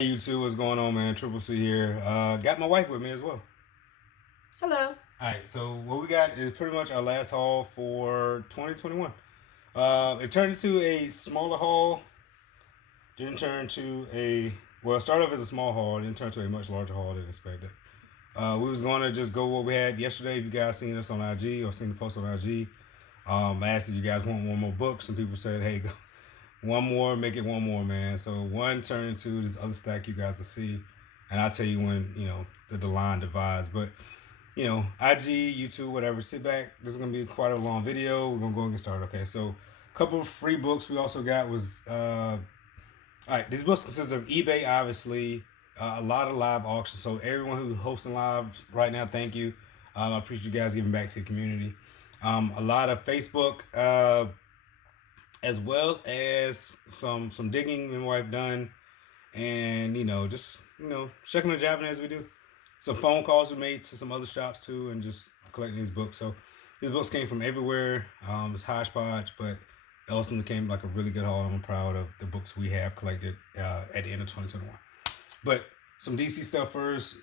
Hey YouTube, what's going on, man? Triple C here. Got my wife with me as well. Hello. Alright, so what we got is pretty much our last haul for 2021. It turned into a smaller haul, didn't turn to it started off as a small haul, didn't turn to a much larger haul than expected. We was going to just go what we had yesterday. If you guys seen us on IG or seen the post on IG, I asked if you guys want one more book. Some people said, hey, go, one more, make it one more, man. So one turned into this other stack you guys will see. And I'll tell you when, the line divides. But, IG, YouTube, whatever, sit back. This is going to be quite a long video. We're going to go and get started, okay? So a couple of free books we also got was, all right, these books consist of eBay, obviously, a lot of live auctions. So everyone who's hosting live right now, thank you. I appreciate you guys giving back to the community. A lot of Facebook, as well as some digging my wife done, and just checking the job as we do. Some phone calls we made to some other shops too, and just collecting these books. So these books came from everywhere. It's hodgepodge, but it ultimately came like a really good haul. I'm proud of the books we have collected at the end of 2021. But some DC stuff first.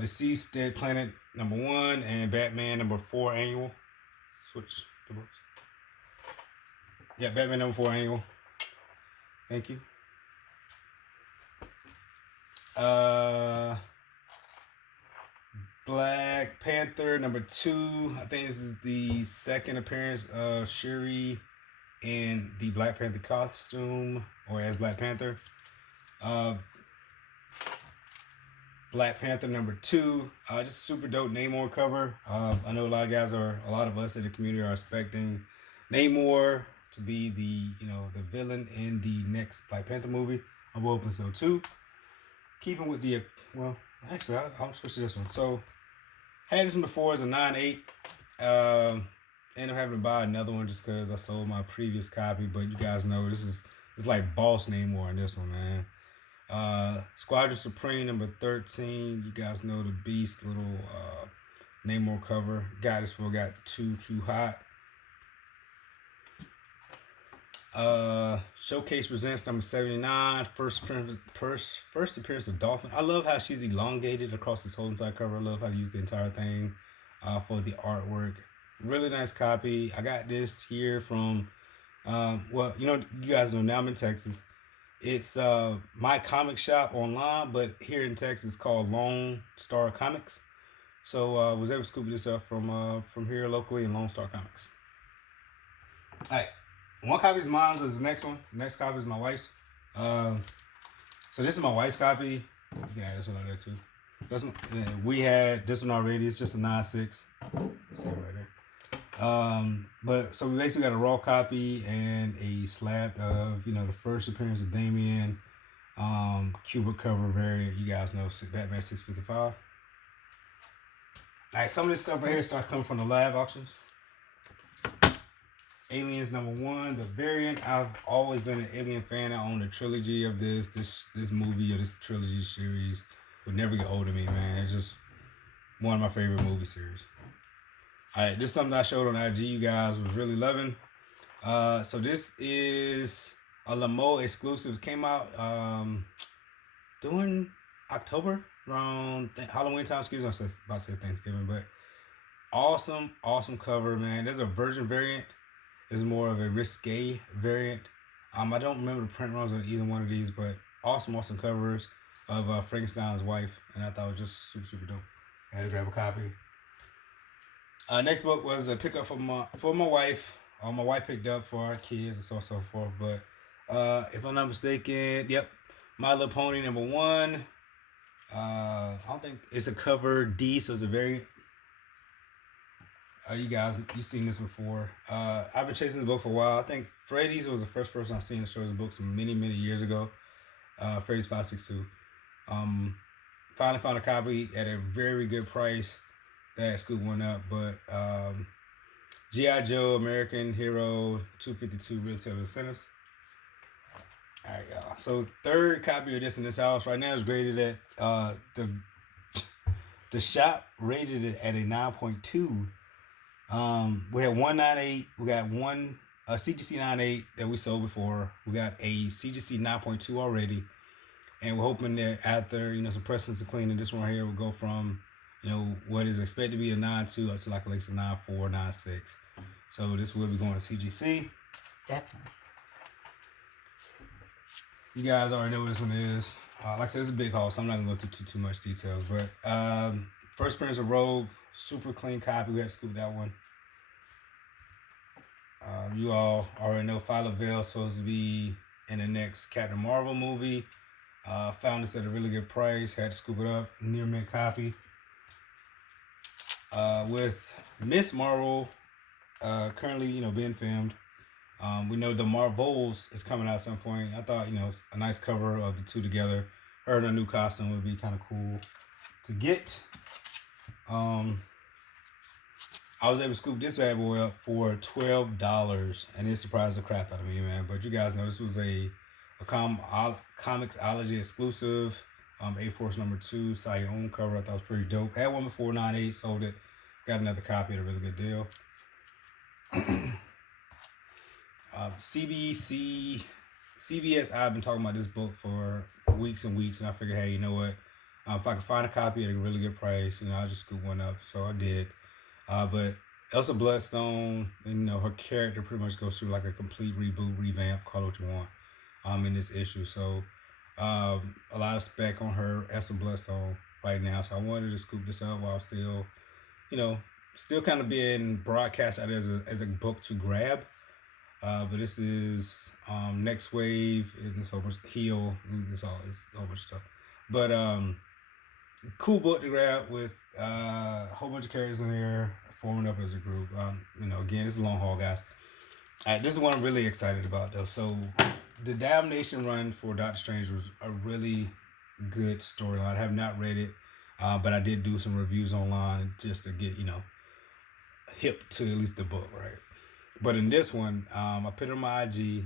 Deceased Dead Planet #1 and Batman #4 annual. Switch the books. Yeah, Batman #4 annual. Thank you. Black Panther #2. I think this is the second appearance of Shuri in the Black Panther costume or as Black Panther. Black Panther #2. Just super dope Namor cover. I know a lot of us in the community are expecting Namor to be the villain in the next Black Panther movie. I'm hoping so too. Keeping with the actually I'll switch to this one. So had this one before as a 9.8. Ended up having to buy another one just because I sold my previous copy. But you guys know it's like Boss Namor in this one, man. Squadron Supreme #13. You guys know the Beast little Namor cover. Got this for got too hot. Showcase presents #79. First appearance of Dolphin. I love how she's elongated across this whole entire cover. I love how to use the entire thing for the artwork. Really nice copy. I got this here from you guys know now I'm in Texas. It's my comic shop online, but here in Texas it's called Lone Star Comics. So was able to scoop this up from here locally in Lone Star Comics. All right. One copy is mine. Is the next one. The next copy is my wife's. So this is my wife's copy. You can add this one on there too. We had this one already. It's just a 9.6. Let's get right there. But so we basically got a raw copy and a slab of the first appearance of Damian, cubic cover variant. You guys know Batman 655. All right, some of this stuff right here starts coming from the live auctions. Aliens #1, the variant. I've always been an Alien fan. I own the trilogy of this movie or this trilogy series. Would never get old to me, man. It's just one of my favorite movie series. Alright, this is something I showed on IG you guys was really loving. So this is a Lamo exclusive. Came out during October, around Halloween time. Excuse me, I was about to say Thanksgiving, but awesome cover, man. There's a version variant. Is more of a risque variant. I don't remember the print runs on either one of these, but awesome covers of Frankenstein's wife, and I thought it was just super dope. I had to grab a copy. Next book was a pickup for my wife. My wife picked up for our kids and so on and so forth. But if I'm not mistaken, yep, My Little Pony #1. I don't think it's a cover D, so it's a variant. You've seen this before. I've been chasing this book for a while. I think Freddy's was the first person I've seen to show this book many years ago. Freddy's 562. Finally found a copy at a very good price. That scooped one up, but G.I. Joe, American Hero, 252 retail incentives. All right, y'all. So third copy of this in this house right now is graded at the shop rated it at a 9.2. We had 198. We got one CGC 9.8 that we sold before. We got a CGC 9.2 already. and we're hoping that after some pressings to clean, and this one right here will go from what is expected to be a 9.2 up to like at least a 9.4, 9.6. So this will be going to CGC. Definitely. You guys already know what this one is. Like I said, it's a big haul, so I'm not gonna go through too much details. But first appearance of Rogue, super clean copy. We had to scoop that one. You all already know Phyla Vale supposed to be in the next Captain Marvel movie. Found this at a really good price. Had to scoop it up. Near mint copy. With Miss Marvel currently being filmed. We know the Marvels is coming out at some point. I thought a nice cover of the two together. Her in a new costume would be kind of cool to get. I was able to scoop this bad boy up for $12, and it surprised the crap out of me, man. But you guys know this was a Comixology exclusive. A-Force number 2, saw your own cover. I thought it was pretty dope. Had one before 9.8, sold it. Got another copy at a really good deal. CBS, I've been talking about this book for weeks and weeks, and I figured, hey, you know what? If I can find a copy at a really good price, I'll just scoop one up. So I did. But Elsa Bloodstone, her character pretty much goes through like a complete reboot, revamp, call it what you want, in this issue. So a lot of spec on her, Elsa Bloodstone, right now. So I wanted to scoop this up while still, still kind of being broadcast out as a book to grab. But this is Next Wave, it's so much Heal, it's a whole bunch of stuff. But cool book to grab with a whole bunch of characters in here forming up as a group. Again, this is a long haul, guys. This is one I'm really excited about, though. So the Damnation run for Doctor Strange was a really good storyline. I have not read it, but I did do some reviews online just to get hip to at least the book, right? But in this one, I put it on my IG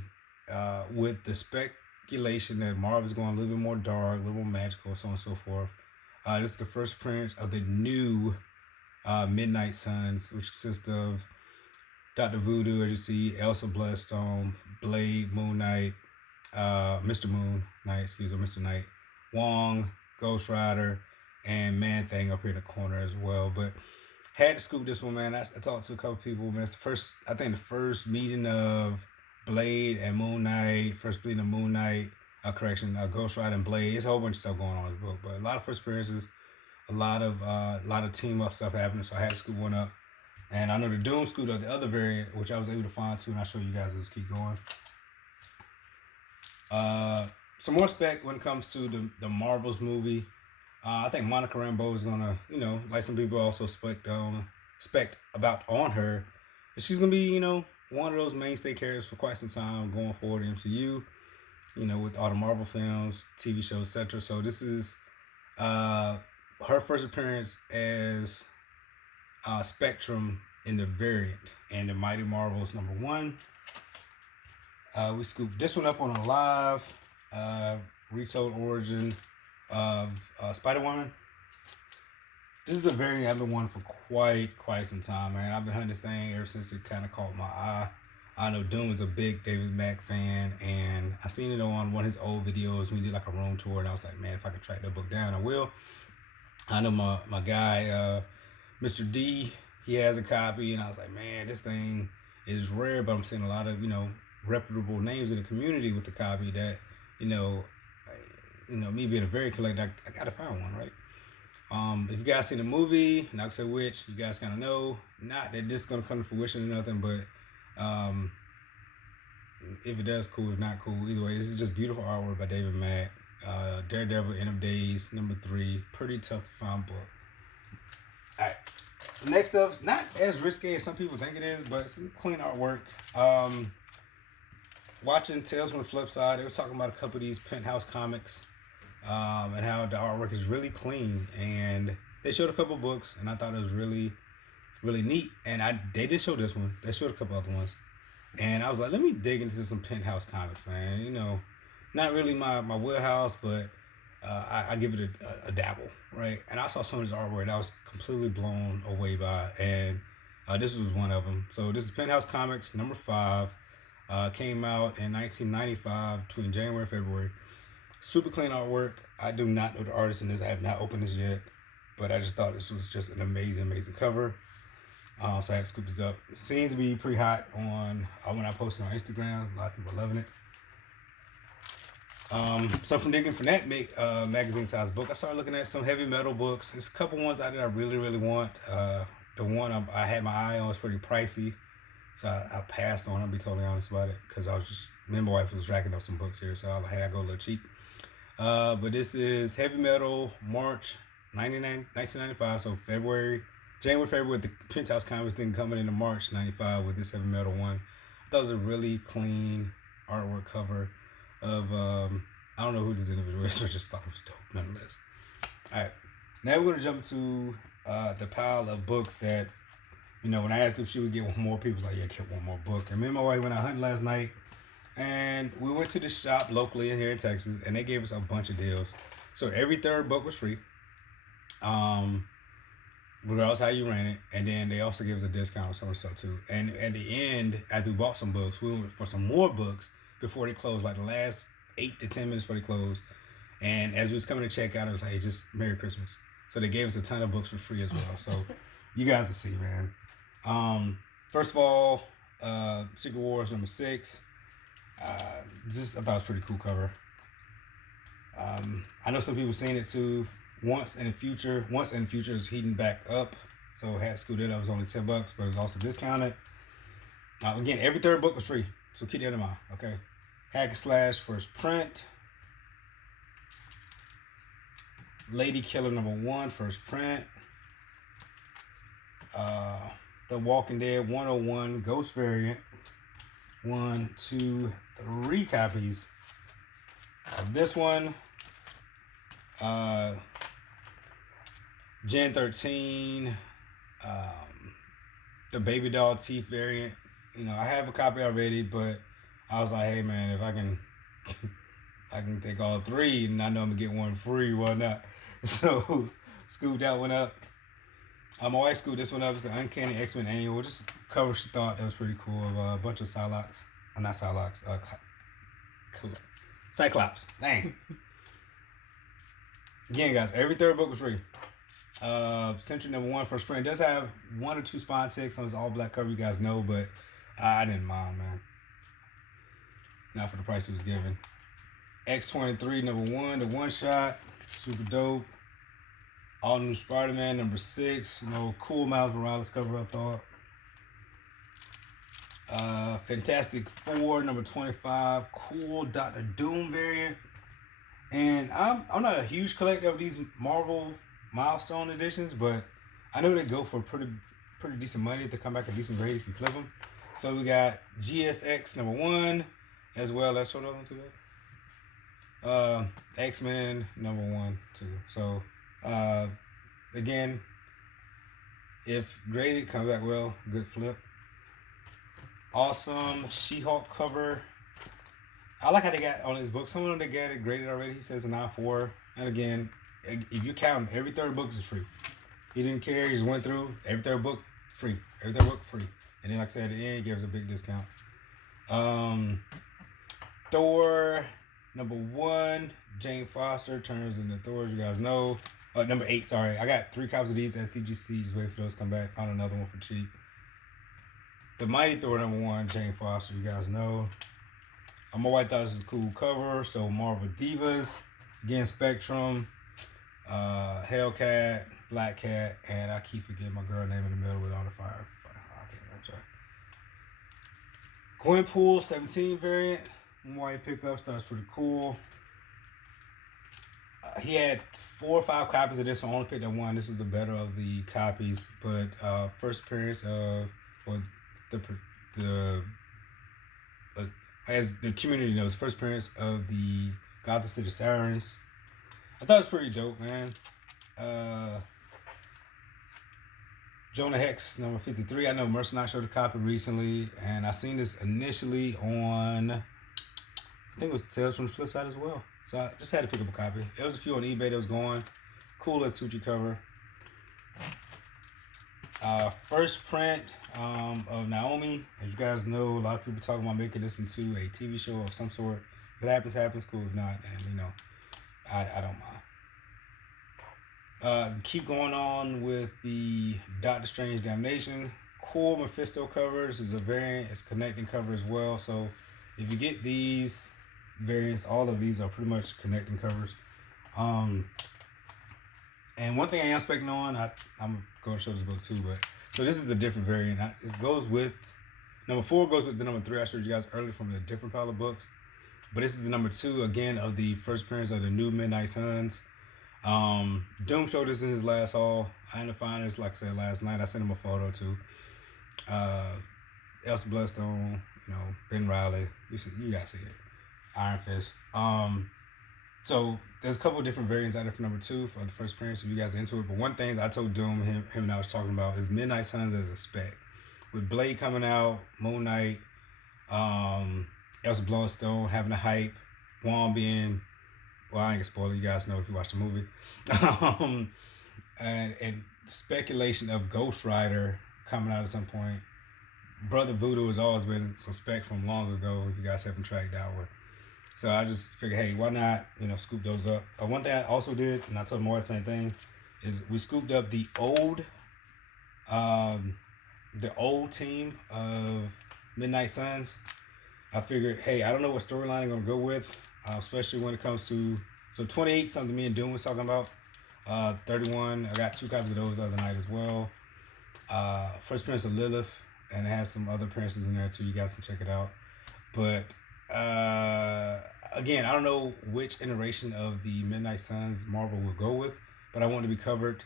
with the speculation that Marvel's going a little bit more dark, a little more magical, so on and so forth. This is the first appearance of the new Midnight Suns, which consists of Dr. Voodoo, as you see, Elsa Bloodstone, Blade, Moon Knight, Mr. Knight, Wong, Ghost Rider, and Man-Thing up here in the corner as well. But had to scoop this one, man. I talked to a couple people, man. It's the first meeting of Blade and Moon Knight, first meeting of Moon Knight, Ghost Rider and Blade. It's a whole bunch of stuff going on in this book, but a lot of first appearances, a lot of team up stuff happening. So I had to scoop one up, and I know the Doom scooped up the other variant, which I was able to find too, and I'll show you guys as keep going. Some more spec when it comes to the Marvels movie. I think Monica Rambeau is gonna, like some people also spec about on her. She's gonna be, one of those mainstay characters for quite some time going forward in MCU. With all the Marvel films, TV shows, etc. So this is her first appearance as Spectrum in the variant and the Mighty Marvels number 1. We scooped this one up on a live retold origin of Spider-Woman. This is a variant I've been wanting for quite some time, man. I've been hunting this thing ever since it kind of caught my eye. I know Doom is a big David Mack fan, and I seen it on one of his old videos when he did like a room tour, and I was like, man, if I could track that book down, I will. I know my guy, Mr. D, he has a copy, and I was like, man, this thing is rare, but I'm seeing a lot of, reputable names in the community with the copy that, me being a very collector, I gotta find one, right? If you guys seen the movie, not gonna say which, you guys kind of know. Not that this is gonna come to fruition or nothing, but if it does, cool. If not, cool. Either way, this is just beautiful artwork by David Mack. Daredevil, End of Days, number 3. Pretty tough to find book. All right. Next up, not as risque as some people think it is, but some clean artwork. Watching Tales from the Flip Side, they were talking about a couple of these Penthouse comics. And how the artwork is really clean, and they showed a couple books, and I thought it was really, really neat. And they did show this one. They showed a couple other ones, and I was like, let me dig into some Penthouse comics, man. Not really my wheelhouse, but I give it a dabble, right? And I saw some of this artwork that I was completely blown away by, and this was one of them. So this is Penthouse Comics number 5. Came out in 1995 between January and February. Super clean artwork. I do not know the artist in this. I have not opened this yet, but I just thought this was just an amazing cover. So I had to scoop this up. It seems to be pretty hot on when I posted on Instagram. A lot of people are loving it. So from digging from that magazine size book, I started looking at some heavy metal books. There's a couple ones out there I really want. The one I had my eye on was pretty pricey, so I passed on it. I'll be totally honest about it, because me and my wife was racking up some books here, so I was like, hey, I go a little cheap. But this is Heavy Metal, March 1995, so January, February, the Penthouse Comics thing coming into March 95 with this Heavy Metal one. I thought it was a really clean artwork cover of, I don't know who this individual is, but I just thought it was dope nonetheless. Alright, now we're going to jump to the pile of books that, when I asked if she would get one more, people were like, yeah, get one more book. And me and my wife went out hunting last night, and we went to this shop locally in here in Texas, and they gave us a bunch of deals. So every third book was free, regardless how you ran it. And then they also gave us a discount on some of the stuff too. And at the end, after we bought some books, we went for some more books before they closed, like the last 8 to 10 minutes before they closed. And as we was coming to check out, it was like, hey, just Merry Christmas. So they gave us a ton of books for free as well. So you guys will see, man. First of all, Secret Wars number 6. I thought it was a pretty cool cover. I know some people seen it too. Once in the Future is heating back up. So had scooted up. It was only $10, but it was also discounted. Again, every third book was free. So keep that in mind, okay? Hack and Slash first print. Lady Killer number 1 first print. The Walking Dead 101 Ghost variant. 1, 2, 3 copies of this one. Gen 13. The Baby Doll Teeth variant. I have a copy already, but I was like, hey man, if I can take all 3 and I know I'm gonna get one free, why not? So scooped that one up. My wife scooped this one up. It's the Uncanny X-Men Annual. Just cover she thought that was pretty cool of a bunch of Psylocks. Not Psylocks, Cyclops. Dang. Again, guys, every third book was free. Century number 1 first print. It does have 1 or 2 spawn ticks on this all black cover, you guys know, but I didn't mind, man. Not for the price it was given. X-23 number 1, the one shot, super dope. All new Spider-Man number 6, cool Miles Morales cover, I thought. Fantastic Four number 25, cool Dr. Doom variant. And I'm not a huge collector of these Marvel milestone editions, but I know they go for pretty decent money if they come back a decent grade if you flip them. So we got GSX number 1, as well as what other one today? X-Men number 1 too. So again, if graded, come back well, good flip. Awesome She-Hulk cover. I like how they got on his book. Some of them they got it graded already. He says a 9.4. And again, if you count them, every third book is free. He didn't care. He just went through every third book free. Every third book free. And then, like I said, at the end, he gave us a big discount. Thor number 1, Jane Foster turns into Thor. You guys know. Number 8. Sorry, I got 3 copies of these at CGC. Just waiting for those to come back. Found another one for cheap. The Mighty Thor number 1, Jane Foster. You guys know. My wife thought this was a cool cover. So Marvel Divas, again Spectrum, Hellcat, Black Cat, and I keep forgetting my girl name in the middle with all the fire. I can't remember. Sorry. Gwenpool 17 variant. My wife pickups. Thought it was pretty cool. He had 4 or 5 copies of this one. I only picked up 1. This was the better of the copies, but first appearance of as the community knows, first appearance of the Gotham City Sirens. I thought it was pretty dope, man. Jonah Hex, number 53. I know Mercenary showed a copy recently, and I seen this initially on, I think it was Tales from the Flip Side as well. So I just had to pick up a copy. There was a few on eBay that was going. Cool little Tucci cover. First print of NAOMI. As you guys know, a lot of people talking about making this into a TV show of some sort. If it happens, happens. Cool. If not, and I don't mind. Keep going on with the Doctor Strange Damnation. Cool Mephisto covers is a variant. It's connecting cover as well. So if you get these variants, all of these are pretty much connecting covers. And one thing I am specking on, I'm going to show this book too, but so this is a different variant. It goes with number 4 goes with the number 3 I showed you guys earlier from the different pile of books. But this is the number 2 again of the first appearance of the new Midnight Suns. Doom showed this in his last haul. I ended up finding this, like I said, last night. I sent him a photo too. Elsa Bloodstone, Ben Riley. You guys see it. Iron Fist. So there's a couple of different variants out there for number 2 for the first appearance if you guys are into it. But one thing I told Doom, him and I was talking about is Midnight Suns as a spec. With Blade coming out, Moon Knight, Elsa Bloodstone having a hype, Wong being, well, I ain't gonna spoil it, you guys know if you watch the movie. And speculation of Ghost Rider coming out at some point. Brother Voodoo has always been suspect from long ago, if you guys haven't tracked that one. So I just figured, hey, why not, scoop those up. One thing I also did, and I told Moore the same thing, is we scooped up the old team of Midnight Suns. I figured, hey, I don't know what storyline I'm going to go with, especially when it comes to, so 28, something me and Doom was talking about. 31, I got 2 copies of those the other night as well. First appearance of Lilith, and it has some other appearances in there too. You guys can check it out. But again, I don't know which iteration of the Midnight Suns Marvel will go with, but I want to be covered.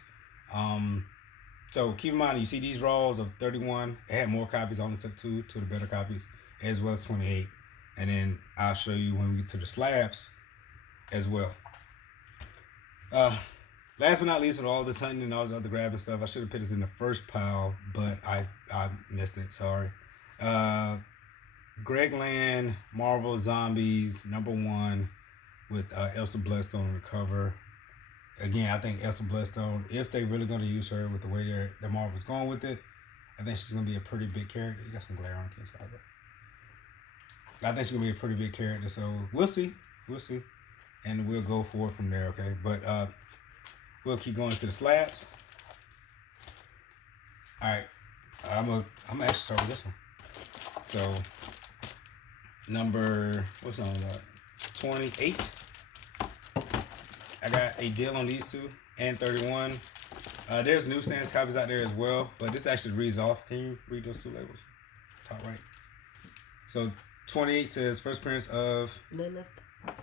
So keep in mind, you see these rolls of 31. It had more copies. I only took two of the better copies, as well as 28. And then I'll show you when we get to the slabs as well. Last but not least, with all this hunting and all this other grabbing stuff, I should have put this in the first pile, but I missed it. Sorry. Greg Land, Marvel Zombies, #1 with Elsa Bloodstone on the cover. Again, I think Elsa Bloodstone, if they're really going to use her with the way that Marvel's going with it, I think she's going to be a pretty big character. You got some glare on the inside, but I think she's going to be a pretty big character. So we'll see. And we'll go forward from there, okay? But we'll keep going to the slabs. All right. I'm gonna actually start with this one. So, what's on that? 28. I got a deal on these 2 and 31. There's newsstand copies out there as well, but this actually reads off. Can you read those 2 labels? Top right. So 28 says first appearance of Lilith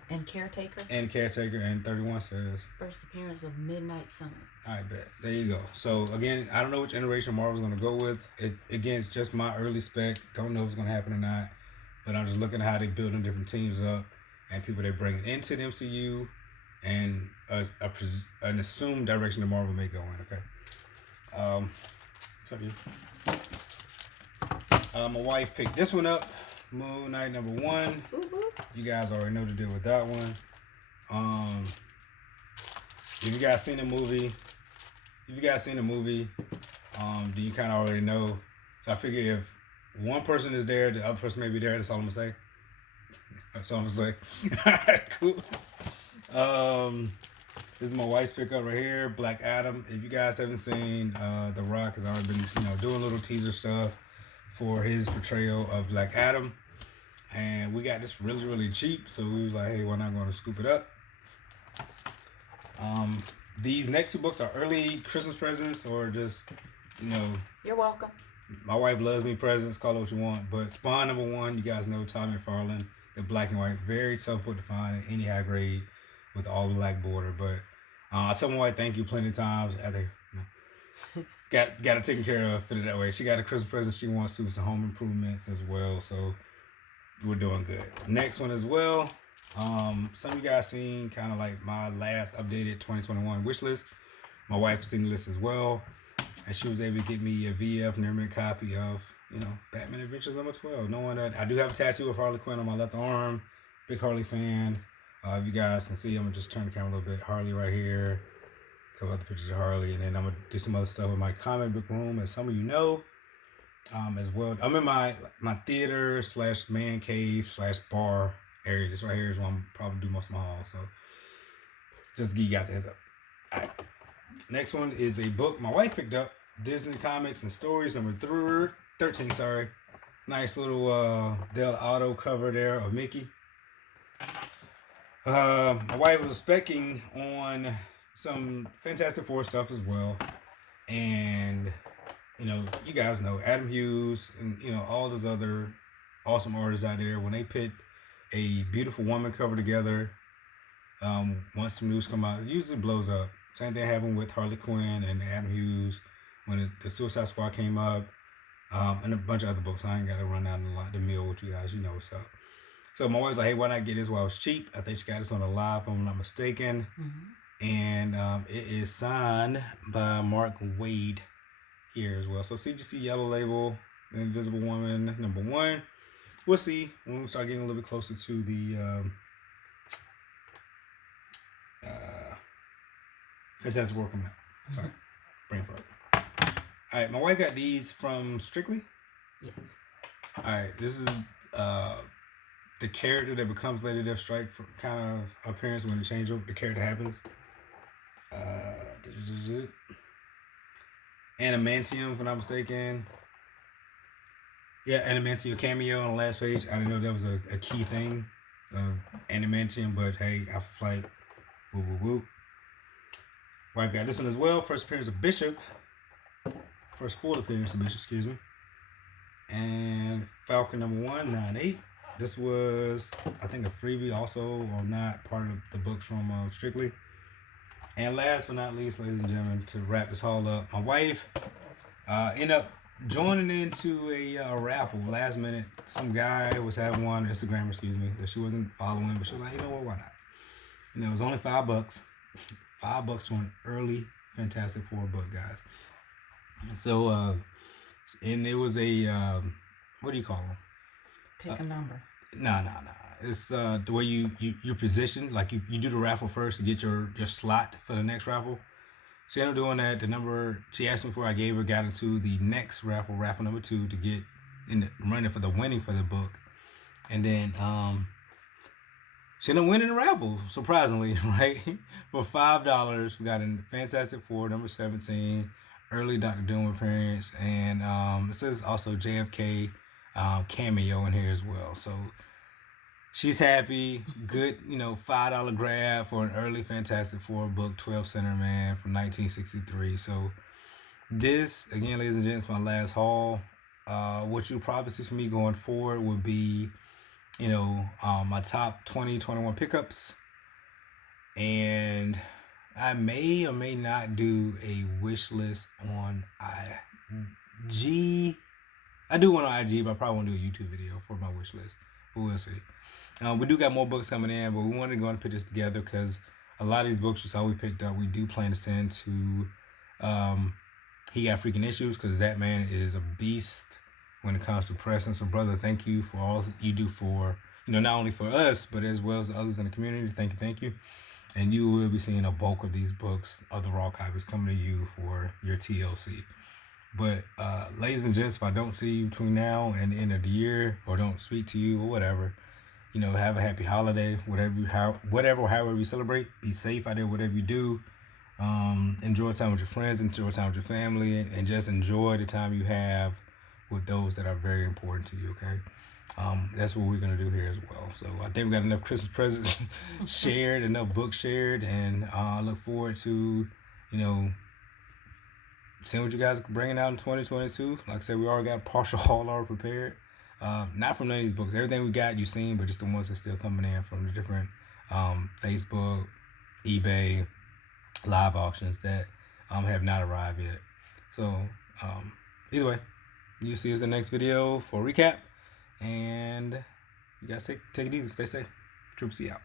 and Caretaker. And 31 says first appearance of Midnight Sun. I bet. There you go. So again, I don't know which iteration Marvel's going to go with. Again, it's just my early spec. Don't know if it's going to happen or not. But I'm just looking at how they're building different teams up and people they're bringing into the MCU and an assumed direction that Marvel may go in. Okay. My wife picked this one up. Moon Knight #1. You guys already know the deal with that one. If you guys seen the movie, do you kind of already know? So I figure if one person is there, the other person may be there. That's all I'm gonna say. All right, cool. This is my wife's pickup right here, Black Adam. If you guys haven't seen, The Rock has already been, doing little teaser stuff for his portrayal of Black Adam. And we got this really, really cheap, so we was like, hey, why not going to scoop it up? These next 2 books are early Christmas presents or just, You're welcome. My wife loves me presents, call it what you want. But Spawn #1, you guys know Todd McFarlane, the black and white, very tough book to find in any high grade with all black border. But I told my wife thank you plenty of times after, got it taken care of, fit it that way. She got a Christmas present she wants to, some home improvements as well. So we're doing good. Next one as well. Some of you guys seen kind of like my last updated 2021 wish list. My wife's seen the list as well, and she was able to get me a VF near mint copy of Batman Adventures #12. Knowing that I do have a tattoo of Harley Quinn on my left arm, big Harley fan. If you guys can see, I'm gonna just turn the camera a little bit. Harley right here, a couple other pictures of Harley, and then I'm gonna do some other stuff in my comic book room, as some of you know. As well, I'm in my theater / man cave / bar area. This right here is where I'm probably do most of my haul. So Just give you guys a heads up. All right. Next one is a book my wife picked up. Disney Comics and Stories, number 13, sorry. Nice little Del Auto cover there of Mickey. My wife was specking on some Fantastic Four stuff as well. And, you guys know Adam Hughes and, all those other awesome artists out there. When they put a beautiful woman cover together, once some news come out, it usually blows up. Same thing happened with Harley Quinn and Adam Hughes when the Suicide Squad came up, and a bunch of other books. I ain't got to run down the mill with you guys. You know what's up. So my wife's like, hey, why not get this while it's cheap? I think she got this on a live, if I'm not mistaken. Mm-hmm. And it is signed by Mark Waid here as well. So CGC Yellow Label, The Invisible Woman, number 1. We'll see when we start getting a little bit closer to the Fantastic Four coming out. Sorry, brain fart. All right, my wife got these from Strictly. Yes. All right, this is the character that becomes Lady Deathstrike for kind of appearance when the changeover, the character happens. Adamantium, if I'm not mistaken. Yeah, Adamantium cameo on the last page. I didn't know that was a key thing. Adamantium, but hey, Alpha Flight. Woo woo woo. Wife got this one as well. First appearance of Bishop. First full appearance of Bishop, excuse me. And Falcon number 198. This was, I think, a freebie also, or not part of the books from Strictly. And last but not least, ladies and gentlemen, to wrap this haul up, my wife ended up joining into a raffle last minute. Some guy was having one, Instagram, excuse me, that she wasn't following, but she was like, you know what, why not? It was only $5. $5 for an early Fantastic Four book, guys. And so, and it was a, what do you call them? Pick a number. No. It's the way you're positioned. Like you do the raffle first to get your slot for the next raffle. She ended up doing that. The number she asked me for, I gave her, got into the next raffle number 2 to get in the running for the winning for the book. And then she ended up winning the raffle, surprisingly, right? For $5, we got in Fantastic Four, number 17, early Dr. Doom appearance, and it says also JFK cameo in here as well. So she's happy. Good, $5 grab for an early Fantastic Four book, 12 Center Man from 1963. So this, again, ladies and gents, my last haul. What you'll probably see from me going forward would be, my top 2021 pickups. And I may or may not do a wish list on IG. I do one on IG, but I probably won't do a YouTube video for my wish list. But we'll see. We do got more books coming in, but we wanted to go and put this together because a lot of these books you saw we picked up, we do plan to send to He Got Freaking Issues, because that man is a beast when it comes to pressing. So, brother, thank you for all you do for, not only for us, but as well as others in the community. Thank you. And you will be seeing a bulk of these books, other raw copies, coming to you for your TLC. But, ladies and gents, if I don't see you between now and the end of the year, or don't speak to you or whatever, have a happy holiday, however you celebrate. Be safe out there, whatever you do. Enjoy time with your friends, enjoy time with your family, and just enjoy the time you have with those that are very important to you, okay? That's what we're going to do here as well. So I think we got enough Christmas presents shared, enough books shared, and I look forward to, seeing what you guys are bringing out in 2022. Like I said, we already got a partial haul already prepared. Not from none of these books. Everything we got, you've seen, but just the ones that's still coming in from the different Facebook, eBay, live auctions that have not arrived yet. So either way, you'll see us in the next video for a recap. And you guys take it easy. Stay safe. Triple C out.